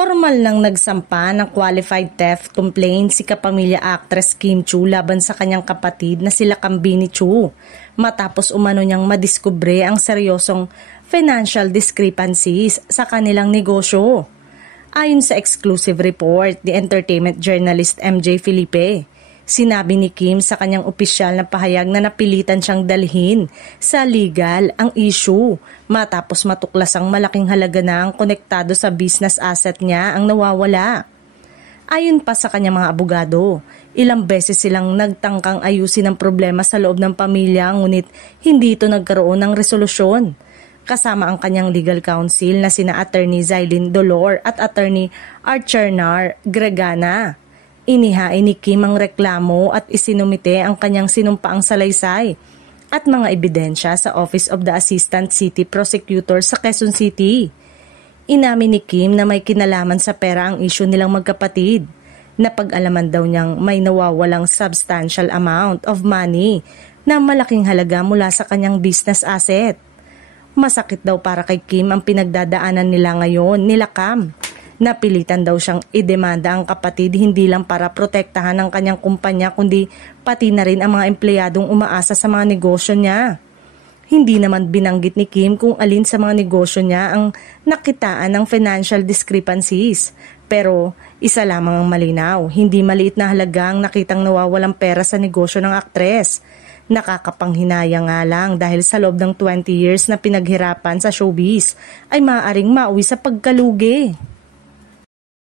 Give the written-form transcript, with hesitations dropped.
Formal nang nagsampa ng qualified theft complaint si kapamilya actress Kim Chiu laban sa kanyang kapatid na sila Kambini Chiu matapos umano niyang madiskubre ang seryosong financial discrepancies sa kanilang negosyo. Ayon sa exclusive report, the entertainment journalist MJ Felipe, sinabi ni Kim sa kanyang opisyal na pahayag na napilitan siyang dalhin sa legal ang issue matapos matuklas ang malaking halaga na ang konektado sa business asset niya ang nawawala. Ayon pa sa kanyang mga abogado, ilang beses silang nagtangkang ayusin ang problema sa loob ng pamilya ngunit hindi ito nagkaroon ng resolusyon. Kasama ang kanyang legal counsel na sina Attorney Zylene Dolor at Attorney Archernar Gregana. Inihain ni Kim ang reklamo at isinumite ang kanyang sinumpaang salaysay at mga ebidensya sa Office of the Assistant City Prosecutor sa Quezon City. Inamin ni Kim na may kinalaman sa pera ang isyu nilang magkapatid. Napag-alaman daw niyang may nawawalang substantial amount of money na malaking halaga mula sa kanyang business asset. Masakit daw para kay Kim ang pinagdadaanan nila ngayon nila Cam. Napilitan daw siyang idemanda ang kapatid hindi lang para protektahan ang kanyang kumpanya kundi pati na rin ang mga empleyadong umaasa sa mga negosyo niya. Hindi naman binanggit ni Kim kung alin sa mga negosyo niya ang nakitaan ng financial discrepancies. Pero isa lamang ang malinaw, hindi maliit na halaga ang nakitang nawawalang pera sa negosyo ng aktres. Nakakapanghinaya nga lang dahil sa loob ng 20 years na pinaghirapan sa showbiz ay maaaring mauwi sa pagkalugi.